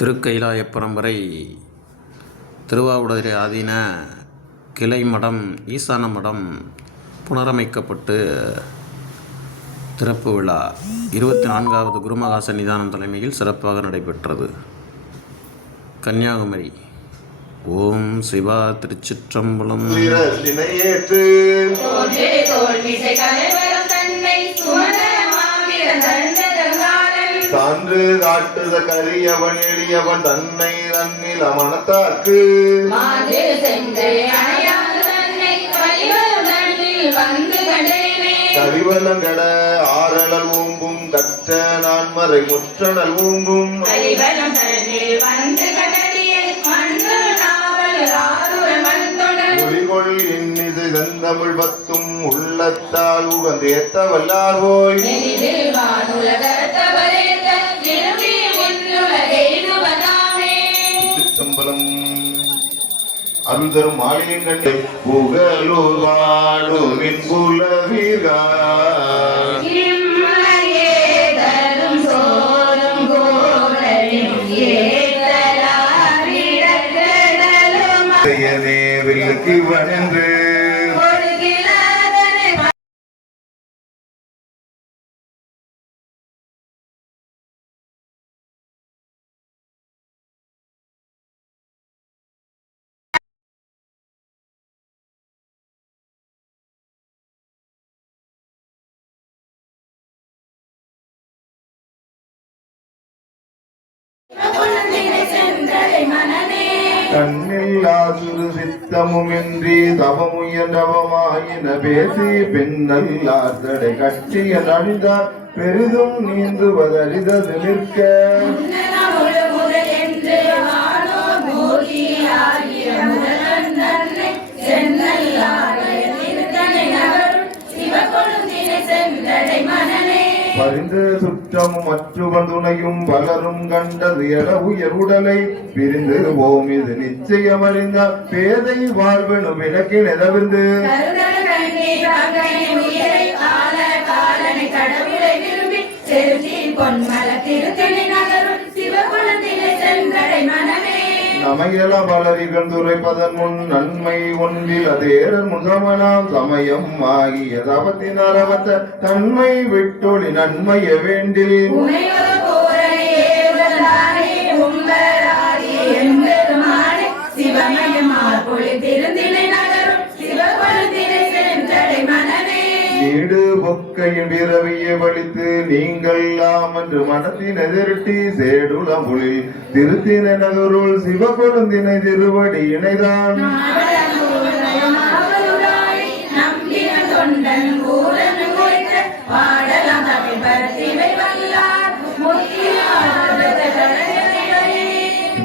திருக்கயிலாயப்பரம்பரை திருவாவடுதுறை ஆதீன கிளை மடம் ஈசான மடம் புனரமைக்கப்பட்டு திறப்பு விழா 24வது குருமகா சன்னிதானம் தலைமையில் சிறப்பாக நடைபெற்றது. கன்னியாகுமரி. ஓம் சிவா. திருச்சிற்றம்பலம். சான்று காட்டுத கரியவன் எளியவன் தன்னை தன்னில் மனத்தாக்கு கரிவலங்கட ஆரளல் ஊம்பும் கற்ற நான்மறை முற்றனல் ஊம்பும் மொழிகொள் இன்னிது செந்தமிழ் பத்தும் உள்ளத்தால் உகந்தேத்த வல்லார் போய் அருள் தரும் மாளிகை கண்டு புகழூர் வாழுமின் புலவீர்கள் என்று கண்ணில்லாசுரு சித்தமுமின்றி தவமுயன்றவமாயின பேசி பின்னல்லாதடை கட்சிய நடிதார் பெரிதும் நீந்துவதறிதது நிற்க பரிந்து சுற்றமும் மற்றுவன் துணையும் பலரும் கண்டது என உயர் உடலை பிரிந்து போம் இது நிச்சயம் அறிந்த பேதை வாழ்வெனும் விளக்கி நிலவிருந்து நமையல பலரிகள் துரைப்பதன் முன் நன்மை ஒன்றில் அதேரன் முசமனாம் சமயம் ஆகிய தவத்தின் அரவத்த தன்மை விட்டொழி நன்மைய வேண்டில் நீடு பொக்கையின் பிறவியை வலித்து நீங்கள்லாம் என்று மனத்தினை திருட்டி சேடுளமுளில் திருத்தின நகருள் சிவகொழுந்தினை திருவடி இணைதான்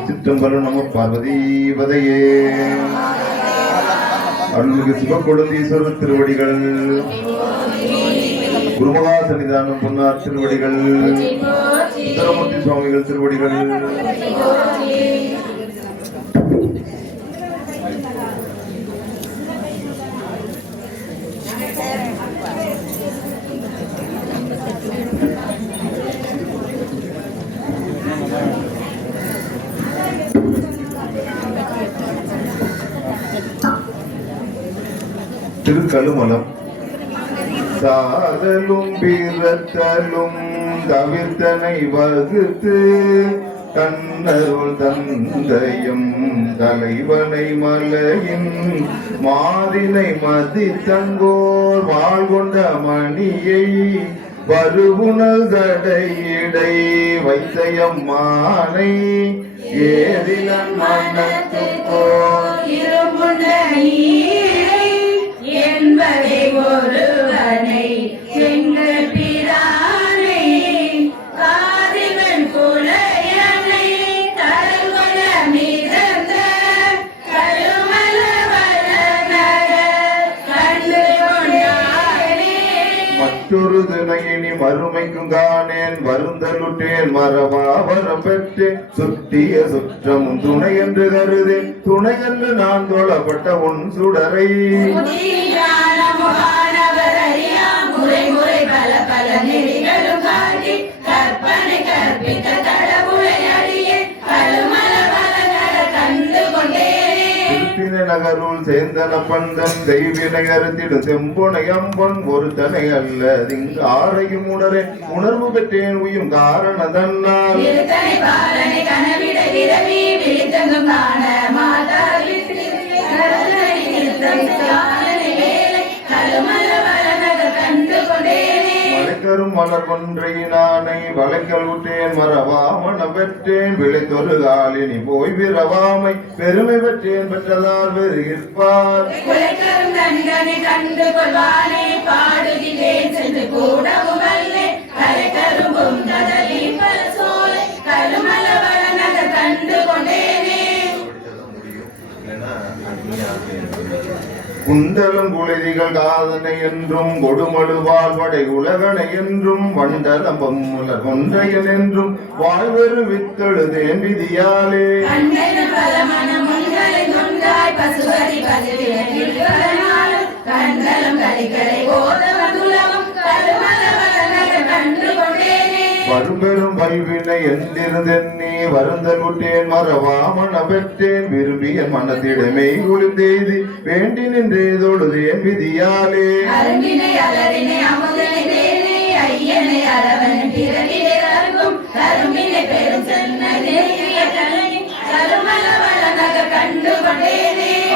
சிற்றம்பலம் நம பார்வதீபதையே. அருள்மிகு சிவகொழுந்தீஸ்வரர் திருவடிகள், குருமகா சன்னிதானம் பொன்னார் திருவடிகள், சுந்தரமூர்த்தி சுவாமிகள் திருவடிகள். திருக்கழுமலம். சாதலும் பிறத்தலும் தவிர்த்தனை வகுத்து கண்ணருள் தந்தையும் தலைவனை மலையின் மாறினை மதித்தங்கோர் வாழ்கொண்ட மணியை வருவுணல் தடையிடை வைத்தயம்மானை ஏதிலன் மனத்துக்கோர் என்பதை ஒருவனை எங்கள் பிரானை காதிவன் புலையனை கருவல மிதந்த கருமல வளநக கண்டு கொண்டானே மற்றொரு துணையினி மறுமைக்கும் காணேன் வருந்தலுட்டேன் மரபா வரம் பெற்றேன் சுட்டிய சுற்றமும் துணை என்று கருதேன் துணை என்று நான் தோழப்பட்ட உன் சுடரை முறை முறை பல பல நெறிகளும் காட்டி கற்பனை கற்பித்த கடவுளை அடியே பல நகருள் சேர்ந்தன பந்தன் தெய்வினை அறுத்திடு செம்பொனை அம்பொன் ஒருத்தனை அல்ல திங்கு ஆரையும் உணரே உணர்வு பெற்றேன் உயும் காரண தன்னால் மலைக்கரும் மலர் கொன்றை நானை வளைக்கல் விட்டேன் மறவாமன பெற்றேன் விளைத்தொரு காலினி போய் விரவாமை பெருமை பெற்றேன் பெற்றதார் வெறுகிற்பார் கண்டு கொள்வானே பாடுகிறேன் சென்று கூடவும் அல்லே கரை கரும்பும் கடலி பல சோலை கருமல வளநக கண்டு கொண்டேனே குண்டலும் குளிதிகள் காதனை என்றும் கொடுமடுவாள் படை உலகனை என்றும் வண்டலம் பொம்முலர் கொன்றையன் என்றும் வாழ்வெறு வித்தெழுதேன் விதியாலே வரும்பெரும் வல்வினை என்றிருந்தென்னே வருந்தல் விட்டேன் மறவாமன பெற்றேன் விரும்பிய மனத்திடமே குளிர்ந்தெய்தி வேண்டி நின்றே தொழுதேன் விதியாலே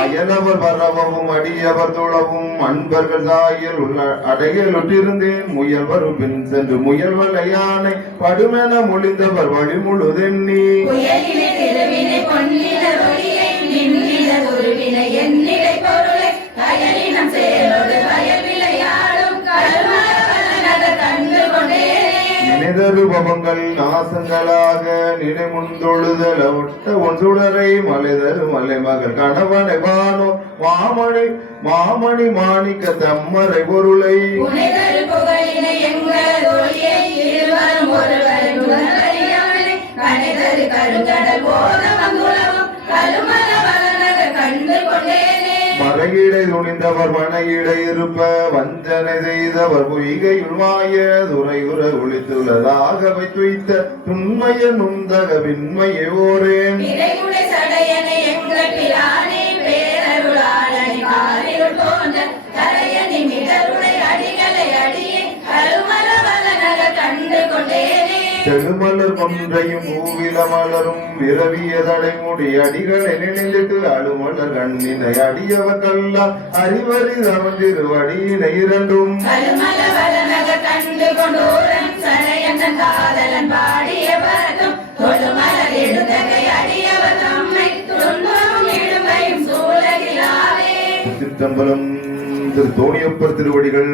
அயலவர் வரவும் அடியவர் தொழவும் அன்பர்கள் தாயில் உள்ள அடையலுற்றிருந்தேன் முயல்வரும் பின் சென்று முயல்வல யானை படுமென மொழிந்தவர் வழி முழுதெண்ணி நினைதருபவங்கள் நாசங்களாக நினைமுந்தொழுதல ஒட்ட ஒன்றுடரை மலைதரு மலைமகள் கணவனை வானோ மாமணி மாணிக்க தம்மரை பொருளை மறையீடை துணிந்தவர் மனையீடை இருப்ப வஞ்சனை செய்தவர் பொய்கையுள் மாய துறையுற ஒளித்துள்ளதாக வைத்துய்த்த துண்மைய நுந்தக விண்மையை ஓரேன் செழுமலர் கொன்றையும் பூவில மலரும் விரவிய தடைமுடி அடிகளை நினைந்துட்டு அழுமலர் கண்ணினை அடியவர்கெல்லாம் அறிவறி தமந்திருவடியினை இரண்டும் சிற்றம்பலம் திரு தோணியப்பர் திருவடிகள்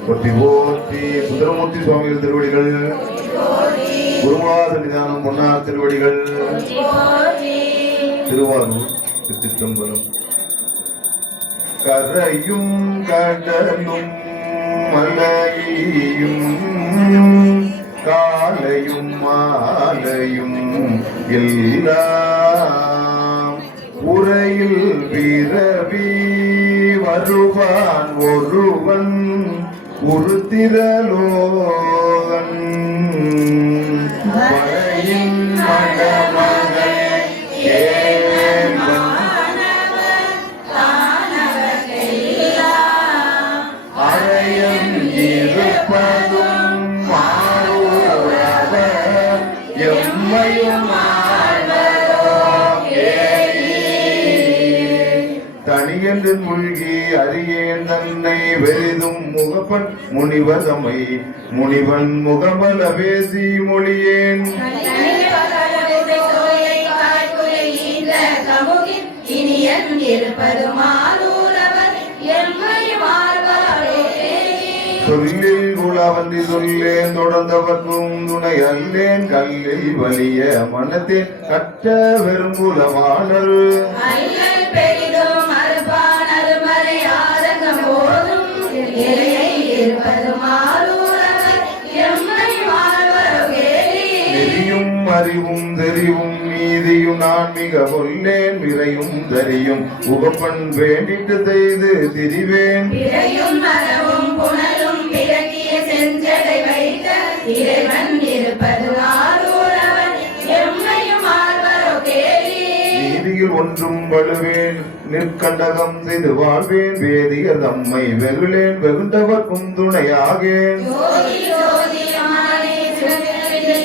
போற்றி போற்றி சுந்தரமூர்த்தி சுவாமிகள் திருவடிகள் குருவாத நிதானம் பொன்னார் திருவடிகள் திருவாரூர் திருச்சிற்றம்பலம் கரையும் கடலும் மலையும் காலையும் மாலையும் எல்லாம் உரையில் பிறவி வருவான் ஒருவன் உருத்திரலோகன் மழையின் மடமகள் அறையன் இருப்பதும் மாறுவர் எம்மையும் தனியன்று மூழ்கி அறியேன் தன்னை வெறிதும் முகப்பன் முனிவதமை முனிவன் முகமல பேசி மொழியேன் சொல்லில் குலாவந்தி சொல்லேன் தொடர்ந்தவர்க்கும் துணை அல்லேன் கல்லில் வலிய மனத்தேன் கற்ற வெறுங்குலவாளர் நெறியும் அறிவும் தெரிவும் நீதியும் நான் மிக கொல்லேன் விரையும் தரியும் உகப்பன் வேண்டிட்டு செய்து திரிவேன் நீதியுள் ஒன்றும் வலுவேன் நிற்கண்டகம் செய்து வாழ்வேன் வேதியர் தம்மை வெகுளேன் வெகுண்டவர்க்கும் துணையாகேன் ஜோதி ஜோதியமானே சிவனே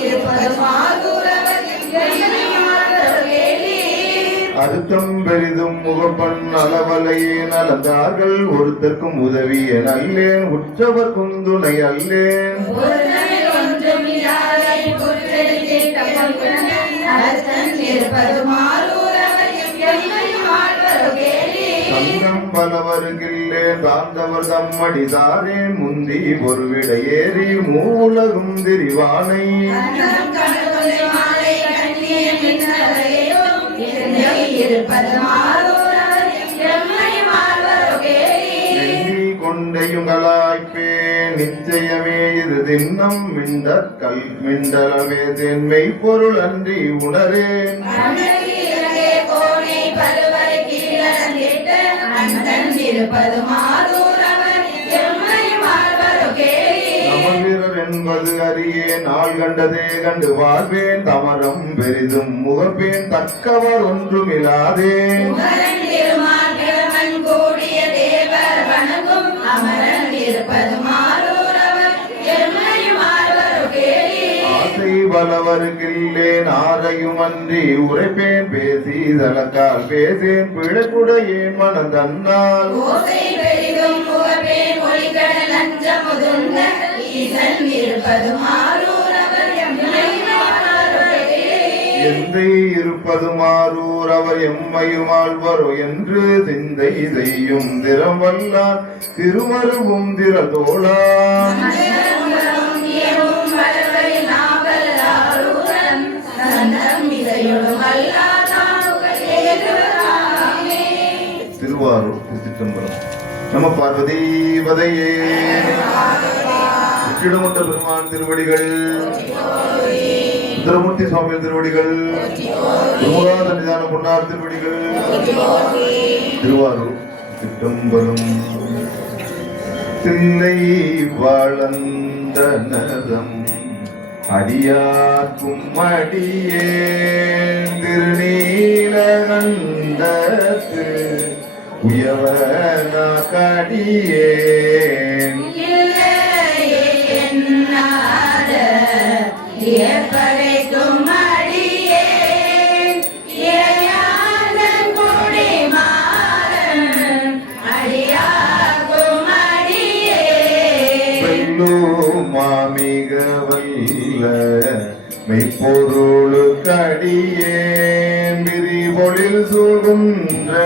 இருப்பது மாதூரவர் என்னை மாதவேலி அறுத்தம் பெரிதும் முகப்பன் அளவலையே நலந்தார்கள் ஒருத்தர்க்கும் உதவிய நல்லேன் உற்றவர்க்கும் துணை அல்லேன் சங்கம் பலவருகில்லே தாழ்ந்தவர் தம்மடி தாரேன் முந்தி ஒரு விட ஏறி மூலகும் திரிவானை கொண்டையுங்களாய்ப்பே நிச்சயமே இது தின்னம் மிண்டலமே தென்மை பொருள் அன்றி உணரேன் நமவீரர் என்பது அறியே நாள் கண்டதே கண்டு வாழ்வேன் தமரம் பெரிதும் முகப்பேன் தக்கவர் ஒன்றுமில்லாதேன் ஆசை பலவருக்கில்லேன் ஆரையும் அன்றி உரைப்பேன் பேசி தலக்கால் பேசேன் பிழைப்புடையேன் மனம் தந்தால் எந்தை இருப்பது மாறூர் அவர் எம்மையும் ஆழ்வரோ என்று சிந்தை செய்யும் திறம் வல்லார் திருமருவும் திறதோளான் திருவாரூர் திருச்சிற்றம்பலம் நம பார்வதி வதையே உச்சிடமுட்ட பெருமான் திருவடிகள் சுந்தரமூர்த்தி சுவாமி திருவடிகள் திருமுகாத நிதான பொன்னார் திருவடிகள் திருவாரூர் சிற்றம்பலம் தில்லை வளர்ந்தனதம் அடியார்க்கும் அடியே திருநீலகண்டத்து உயவன கடியேன் மாமிக வல்ல மெய்ப்பொருளு கடியேன் விரிபொழில் சூழ்கின்றையார்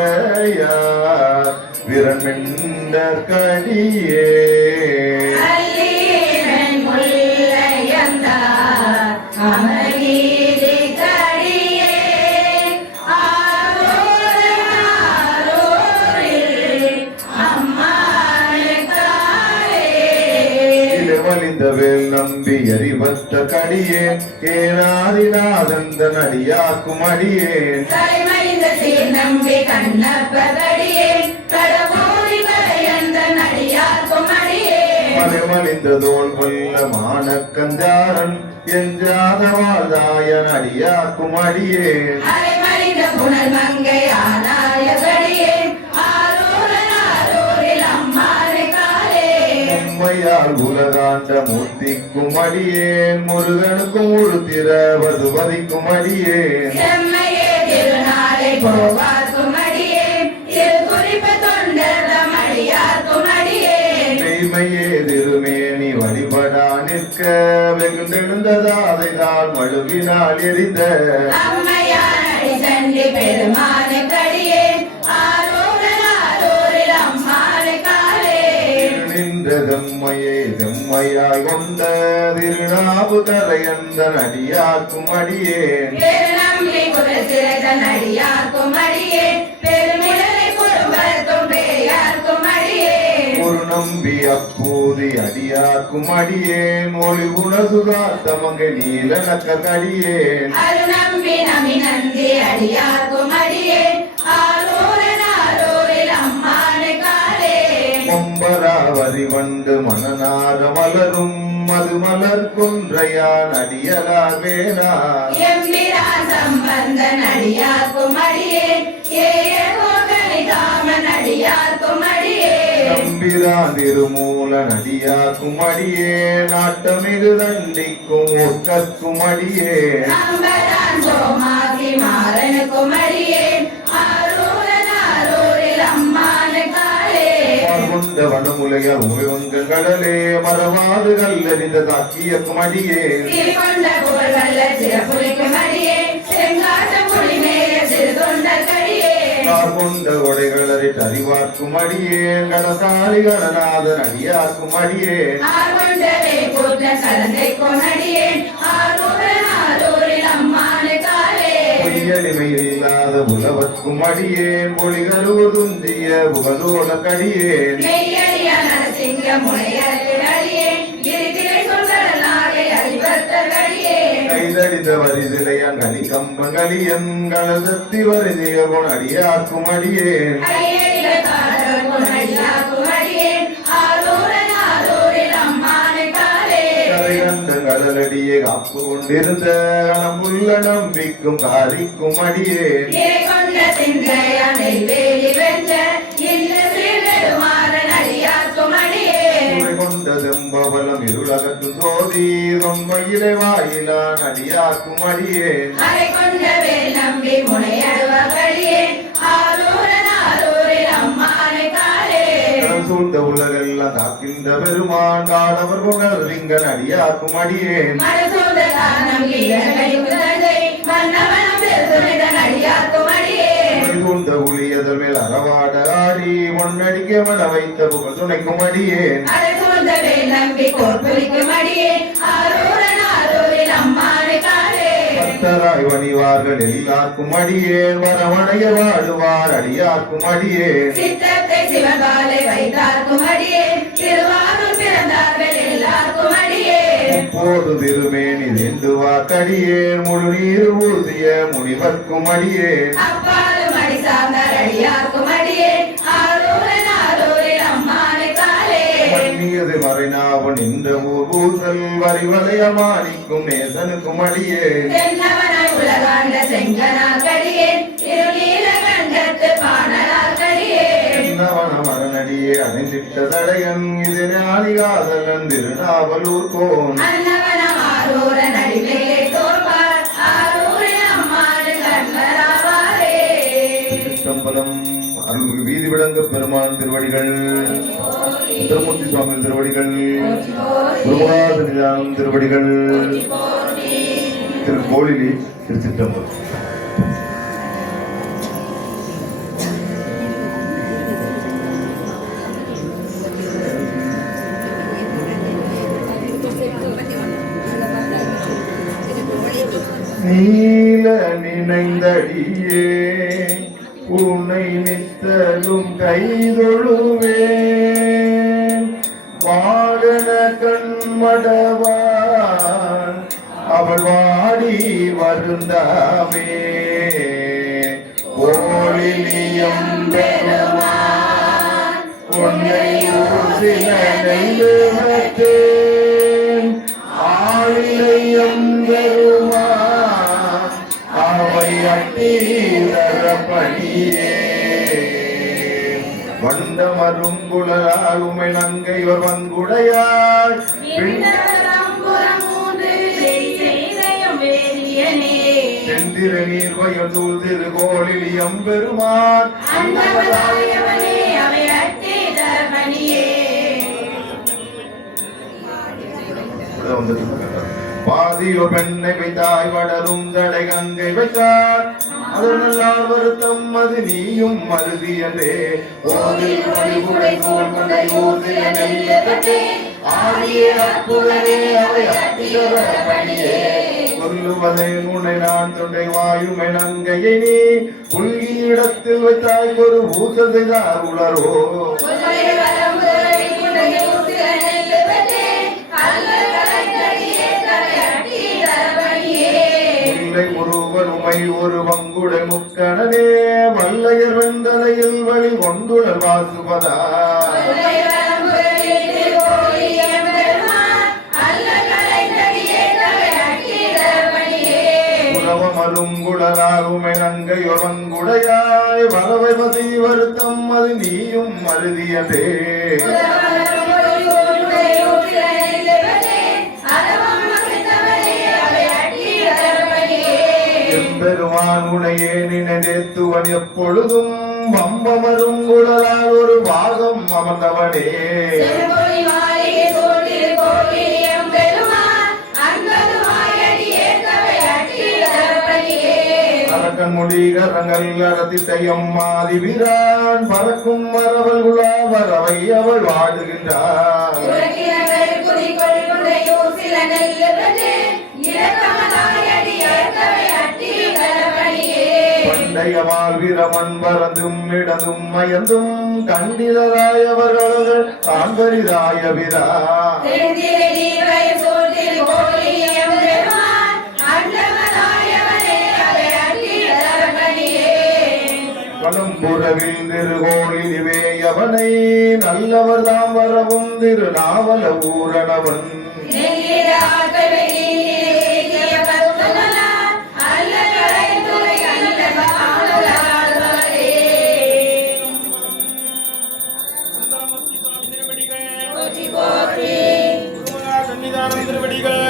விரண்மென்ற கடியே வலிந்தவேல் நம்பி அறிவற்ற கடியேன் ஏனாதிநாதந்த நடியாக்கும் அடியேன் நம்பி கண்ணப்படியேன் கடவுளி வரையந்த நடியாக்கும் அடியேன் மலைமலிந்ததோல் வல்லமான கஞ்சாரன் என்றாதவாதாய நடியாக்கும் அடியேன் அலைமலிந்த புனல் மங்கை ஆனாயபடியேன் உம்மையால் உலகாண்ட மூர்த்திக்கும் அடியேன் முருகனுக்கும் ஒரு திரவதுபதிக்கும் அடியேன் செம்மையே திருநாளை போவார்க்கும் அடியேன் திருக்குறிப்ப தொண்டர்தம் அடியார்க்கும் அடியேன் மெய்மையே திருமேனி வழிபடா நிற்க வெகுண்டெழுந்ததாதைதான் மழுவினால் எரிந்த அம்மையான் அடி சண்டி பெருமானை கடியேன் ஆரோரில் அம்மானை காலே நின்ற செம்மையை செம்மையாய் கொண்ட திருநாவு தரையந்த நடியாக்கும் அடியேன் பெருநம்பி குலசிறகன் அடியார்க்கும் அடியேன் பெருமிழலை குறும்பர்க்கும் பேயார்க்கும் அடியேன் ஒரு நம்பி அப்போது அடியாக்கும் அடியேன் ஒளி குணசுகாத்தமங்க நீலனக்க கடியேன் அருநம்பி நம்பி நந்தி அடியார்க்கும் அடியேன் ஆரோரில் அம்மானை காலே கொம்பராவதி வண்டு மனநார மலரும் மது மலர் கொன்றையான் அடியலார் வேணார் எம்பிரான் சம்பந்தன் அடியார்க்கும் அடியேன் ஏகோகலிதாமன் அடியார்க்கும் அடியேன் நம்பிரான் திருமூலன் அடியார்க்கும் அடியே நாட்டமிகு தண்டிக்கும் ஒக்கற்கும் அடியே அம்பரான் சோமாசி மாறனுக்கும் அடியேன் ஆரூரன் ஆரூரில் அம்மானு காலே கொண்ட வனமுலையார் உமையொங்க கடலே மறவாது கல்லறிந்த தாக்கியக்கும் அடியே கொண்ட புகழ்வல்ல சிறப்புலிக்கும் அடியேன் செங்காட்டம் குடிமேய சிறு தொண்டர் கடியே கொண்ட கொடைகளறிட்டு அறிவார்க்கும் அடியே கடசாலி கடநாதன் அடியார்க்கும் அடியே ஆர்கொண்டவே கூட்ட கலந்தைக்கும் அடியேன் ஆரூரன் ஆரூரில் அம்மானு காலே பொய்யடிமை இல்லாத புலவர்க்கும் அடியேன் பொலிகருவதுந்திய புகழோட கடியேன் மெய்யடிய நரசிங்க முனையத்தில் அடியேன் இருதிரை சொல்கடலாகை அறிவர்த்தர் அடியேன் கைதடிந்த வரிசிலையன் கனி கம்பங்களியன் கலதத்தி வரிதிய அடியார்க்கும் அடியேன் ஐயடிய தாரர்க்கும் அடியார்க்கும் அடியேன் ஆரூரன் ஆரூரில் அம்மானு காலே கரை கண்ட கடலடியே காப்பு கொண்டிருந்த கணமுள்ள நம்பிக்கும் காரிக்கும் அடியேன் நிறை கொண்ட சிந்தையானை வேலி வென்ற இந்த சீர்நெடுமாறன் அடியார்க்கும் அடியேன் துறை கொண்ட செம்பவலம் இருளகத்து சோதி தொன்மையிலே வாயிலான் அடியார்க்கும் அடியேன் அரை கொண்ட வேல் நம்பி முனையடுவர் அடியேன் ஆரூரன் ஆரூரில் அம்மானு காலே கடல் சூழ்ந்த உலகெல்லாம் காக்கின்ற பெருமான் காடவர் புகழ் ரிங்கன் அடியார்க்கும் அடியேன் மனசூழ்ந்த தானம் கீழடையும் தந்தை மன்னவனம் பெருதுணிதன் அடியார்க்கும் அடியேன் சூழ்ந்த உளியதல் மேல் அறவாட ஆடி முன்னடிக்க மன வைத்த புகழ் துணைக்கும் அடியேன் அரை சூழ்ந்த வேல் நம்பி கோர்புரிக்கும் அடியேன் ஆரூரன் ஆரூரில் அம்மானு காலே பக்தராய் வணிவார்கள் எல்லாருக்கும் அடியேன் வரவணைய வாழுவார் அடியார்க்கும் அடியேன் சித்தத்தை சிவகாலை வைத்தார்க்கும் அடியேன் திருவாரூர் பிறந்தார்கள் எல்லாருக்கும் அடியேன் போது திருமேனி வேண்டுவாக்கடியேன் முழு நீர் ஊதிய முனிவர்க்கும் அடியேன் அப்பாலும் அடி சார்ந்தார் அடியார்க்கும் அடியேன் ஆரூரன் ஆரூரில் அம்மானு காலே மன்னியது மறைநாவன் இந்த ஊர் பூசல் வரிவலைய மாணிக்கும் நேசனுக்கும் அடியேன் தென்னவனாய் உலகாண்ட செங்கனார் கடியேன் திருநீல கண்டத்து பாணரார் கடியேன் என்னவன மரணடியே அணிந்திட்ட தடையன் இது ஞானிகாதலன் திருநாவலூர் கோன் அன்னவனம் ஆரூரன் அடிமேலே தோற்பார் ஆரூரில் அம்மானு கண்பராவாரே சிற்றம்பலம் அருள்மிகு வீதி விளங்க பெருமான் திருவடிகள் சுந்தரமூர்த்தி சுவாமி திருவடிகள் குருமகாச நிதானம் திருவடிகள் திரு கோளிலி திருச்சிற்றம்பலம் நீல நினைந்தடியே உன்னை நித்தலும் கைதொழுவேன் வாழன கண்மடவான் அவள் வாடி வருந்தாமே ஓளிலியம் பெருமான் உன்னை ஊசில நெய்துவத்தேன் ஆளிலையம் பெருமான் அவை அட்டீரர பணியே வண்டமரும் குழலால் உமை நங்கைவர் வங்குடையாள் செந்திர நீர் வயதூர் திருகோளில் எம்பெருமான் பாதியோ பெண்ணை வைத்தாய் வடரும் தடை கங்கை வைத்தார் அதனால் வருத்தம் அது நீயும் மருதி என்றே ஓதில் வழிபுடை தோல் கொண்டை ஊதிய நெல்லை கட்டே ஆடிய அற்புதனே அவை அத்திகர பணியே சொல்லுவதை உன்னை நான் தொண்டை வாயுமை நங்கையை நீ புல்கி இடத்தில் வைத்தாய் ஒரு பூசதைதார் உளரோ முருகன் உமை ஒரு வங்குடை முக்கணனே வல்லையர் வெந்தலையில் வழி கொண்டுடல் வாசுபதா அல்ல மருங்குழலாகும் நங்கையொவன் குடையாய் வரவை மதி வருத்தம் அது நீயும் மருதியதே எம்பெருமான் உனையே நினைத்துவன் எப்பொழுதும் வம்பமரும் குழலால் ஒரு பாகம் அமர்ந்தவனே மொழிகரங்கள் அடத்திட்டையம் மாதிவிரான் பறக்கும் மரவல் குலா வரவை அவள் வாடுகின்றார் பண்டையமால் வீரமன் பறந்தும் இடதும் மயந்தும் கண்டிலராயவர்கள் காண்பரிதாய விரா பழம்புறவில் திருகோளில் இவையவனை நல்லவர் தாம் வரவும் திருநாவல ஊரணவன் சன்னிதானம் திருவடிகள்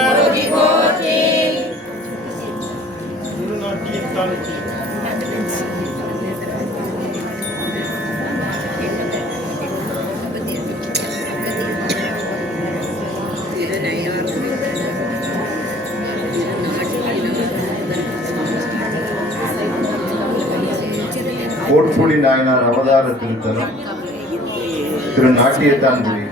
கோட்புலி நாயனார் அவதார திருத்தலம் திரு நாட்டியத்தான்குடி.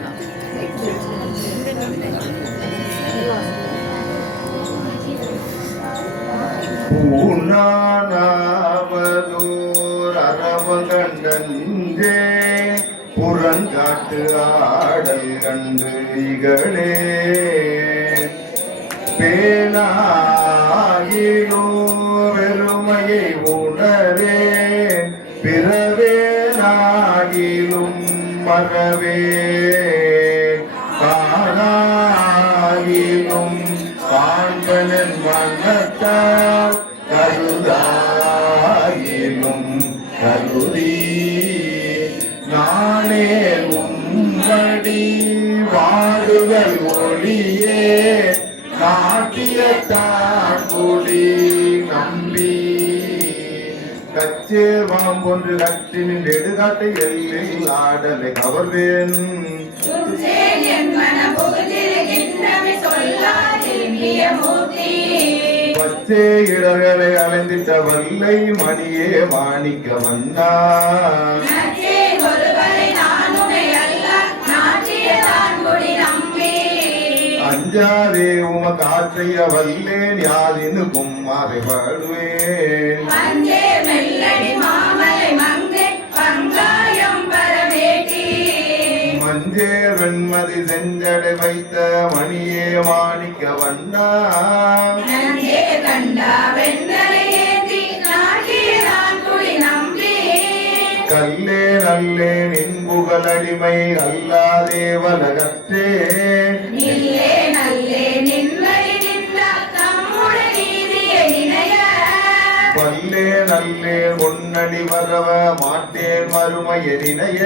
பூனாவதூர் அரவகண்டே புறங்காட்டு ஆடல் கண்டு இகளே பேனாயிலோ வெறுமையை உணரே பிறவே நாகிலும் மறவே காணாயிலும் காண்பனன் மனத்தால் கருதாயிலும் கருதி நானே உம்மடி வாடுதல் ஒளியே நாட்டியத்தான் கூடி நம்பி கச்சேவாம் போன்று கட்டினின் எடுகாட்டை எல்லில் ஆடலை கவர்வேன் பச்சே இடர்களை அலைந்திட்ட வல்லை மணியே மாணிக்க வந்தா அஞ்சாதே உமக்கு ஆற்றைய வல்லேன் யாதின்னு கும்மாறை பாடுவேன் மஞ்சே வெண்மதி செஞ்சடை வைத்த மணியே மாணிக்க வண்ணா கல்லே நல்லே நின்புகழ் அடிமை அல்லாதே வலகத்தே பல்லே நல்லே முன்னடி வரவ மாட்டேன் மறுமையறினைய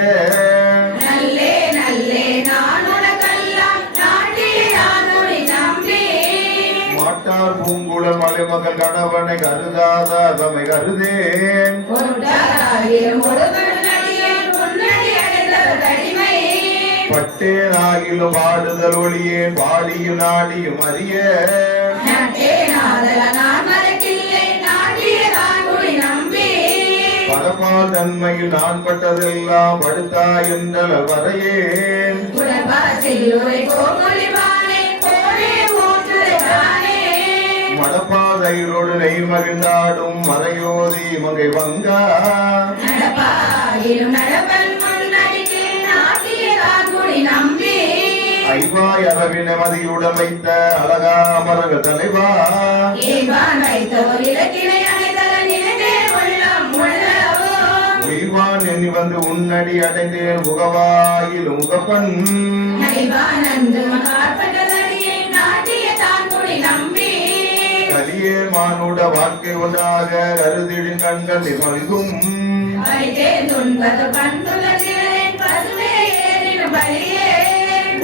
மாட்டார் பூங்குளம் மலைமகள் கணவனை கருதாத தமை கருதேன் பட்டேனாகிலும் பாடுதல் ஒளியேன் பாடியும் நாடியும் அறிய பரமால் தன்மையில் நான் பட்டதெல்லாம் படுத்தா என்றல வரையேன் மடப்பாதையிலோடு நெய் மகிழ்ந்தாடும் மறையோதி மகை வங்கா ஐவாய் அளவின மதியுடன் வைத்த அழகா அமரர்கள் தலைவா உய்வான் எண்ணி வந்து உன்னடி அடைந்தேன் முகவாயில் முகப்பன் கலிய வழியே மானுட வாழ்க்கை ஒன்றாக கருதிடின் கண்கள் மல்கும் அடித்தேன் துன்பது கண்டுலகிறேன் பசுவே ஏறினும் பலியே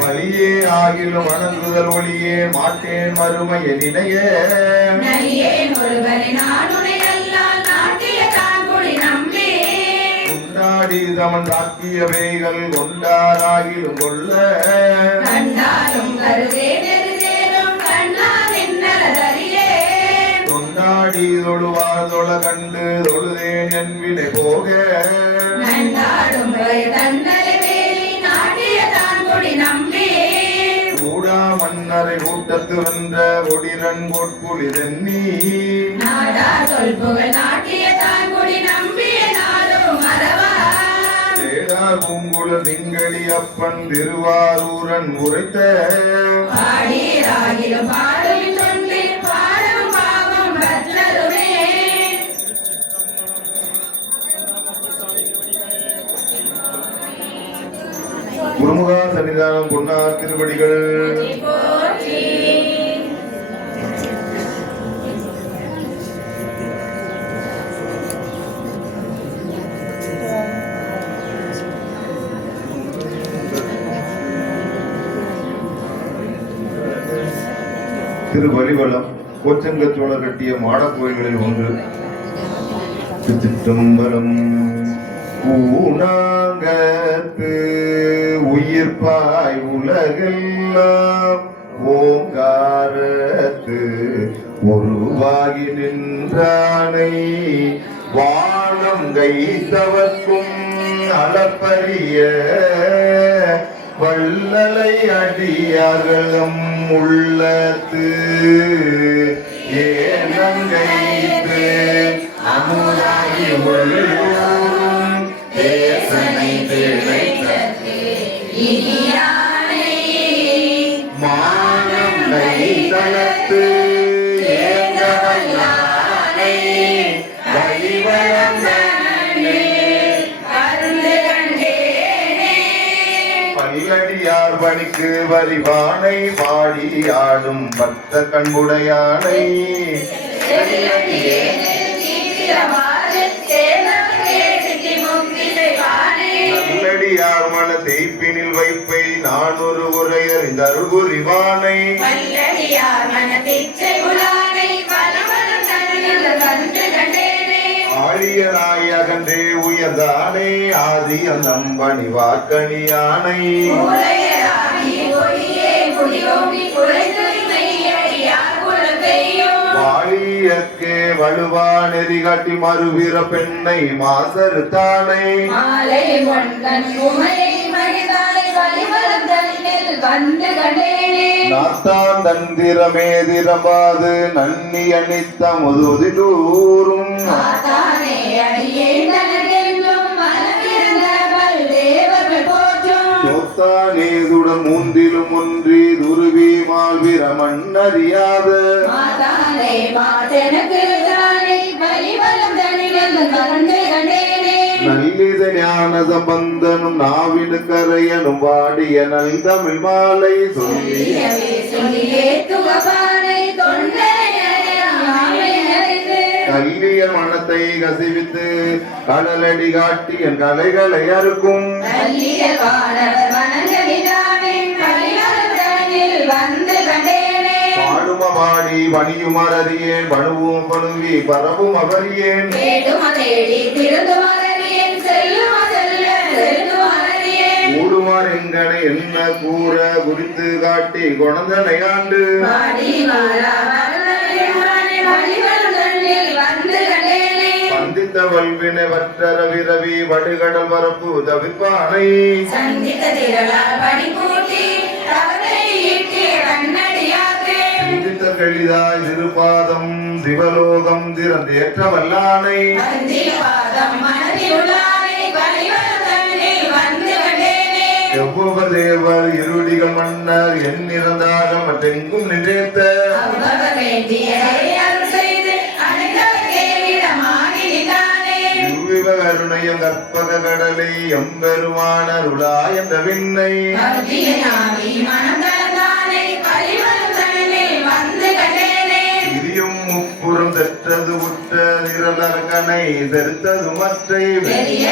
வழியே ஆகிலும் வணங்குதல் ஒளியே மாட்டேன் மறுமைய நினைய நலியேன் ஒருவனை நான் உனை அல்லால் நாட்டிய தாங்குடி நம்பி கொண்டாடி தமன் தாக்கியவைகள் கொண்டாராகிலும் கொள்ள கண்டாலும் கருதே நெருதேனும் கண்ணால் இன்னலதறியே கொண்டாடி தொழுவார் தொழ கண்டு தொழுதேன் என் வினை போக நண்டாடும் தன்னலை வேலி நாட்டிய தாங்குடி நம்பி கூடா மன்னரை கூட்டத்து வென்ற ஒடிரன் கோட்புலி தென்னி நாடா சொல்புகள் நாட்டிய தாங்குடி நம்பிய நாளும் மறவா தேடார் பூங்குழல் திங்களி அப்பன் திருவாரூரன் உரைத்த பாடீராகிலும் பாடும் தொண்டில் பாடும் பாவம் பற்றருமே குருமுகா சன்னிதானம் பொன்னார் திருவடிகள் போற்றி திருவலிவலம் கோச்சங்க சோழர் கட்டிய மாட கோயில்களில் ஒன்று திருச்சிற்றம்பலம். ஊனாங்கத்து உயிர்ப்பாய் உலகெல்லாம் ஓங்காரத்து உருவாகி நின்றானை வானம் கைத்தவர்க்கும் அளப்பரிய வள்ளலை அடியார்களும் உள்ளத்து ஏனங்கைத்து அமுதாகி உள்ளோரும் தேசனை திளைத்தது இனியானை மானம் கைதளத்து ஏங்கவல்லானை கைவளந்தனே அருந்து கண்டேனே பல்லடியார் பணிக்கு வரிவானை பாடி ஆடும் பக்த கண்புடையானை நல்லடியார் மன தேய்ப்பினில் வைப்பை நான் ஒரு உரை அறிந்தருள் புரிவானை ஆழியனாய் அகன்றே உயர்ந்தானே ஆதி அந்தம்பணி வாக்கணியானை வாழியக்கே வலுவா நெறி காட்டி மறுவீர பெண்ணை மாசறுத்தானை மாலை கொண்டன் உமையை மகிழ்ந்தானை வழிவளந்தனில் வந்து கண்டேனே நாத்தான் தந்திரமே திரம்பாது நன்னி அணித்தமுதுதிலூரும் மாதானே அடியே தனக்கென்றும் மனமிருந்த பல்தேவர்கள் போற்றும் யோத்தானேதுடன் மூன்றிலும் ஒன்றி துருவி மால்விர மண்ணறியாத மாதானே மாதெனக்கு தானே வழிவளந்தனில் வந்து கண்டேனே நல்லித ஞான சம்பந்தனும் நாவினு கரையனும் வாடிய நல் தமிழ் மாலை சொல்லி சொல்லியே துகபானை தொண்டனையறிந்து கல்விய மனத்தை கசிவித்து கடலடி காட்டி என் கலைகளை அறுக்கும் கல்லிய வானவர் வனங்களிதானே வழிவளந்தனில் வந்து கண்டேனே பாடுமபாடி பணியுமறியேன் பணுவும் பணுவி பரவும் அவறியேன் தேடும தேடி திருந்துமறியேன் செல்லும செல்ல செல்லுமறியேன் கூடுமார் எங்கனை என்ன கூற குறித்து காட்டி கொணந்தனை ஆண்டு பாடி மாறா வரலாறு வழிவளந்தனில் வந்து கண்டேனே பந்தித்த வல்வினை வற்றர விரவி வடுகடல் வரப்பு தவிப்பானை சந்தித்த திரளால் படிப்பூட்டி தவறை ஈட்டிய கண்ணடியாக்கு சிந்தித்த கெளிதாய் திருபாதம் சிவலோகம் திறந்தேற்ற வல்லானை வந்திவாதம் மனதிலுள்ளானை வழிவளந்தனில் வந்து கண்டேனே எவ்வொரு தேவர் இருடிகள் மன்னர் எண்ணிறந்தாக மற்றெங்கும் நின்றேத்த அவ்வளவு வேண்டிய அருள் செய்து அனைத்தவர் தேவிடமாகி நின்றானே இவ்விவ கருணையம் கற்பக கடலை எம்பெருமான அருளாய் என்ற விண்ணை பக்திய நாவி மனம் கலந்தானை வழிவளந்தனில் வந்து கண்டேனே திரியும் முக்தி மலர்கனை செலுத்தது மற்றை பெரிய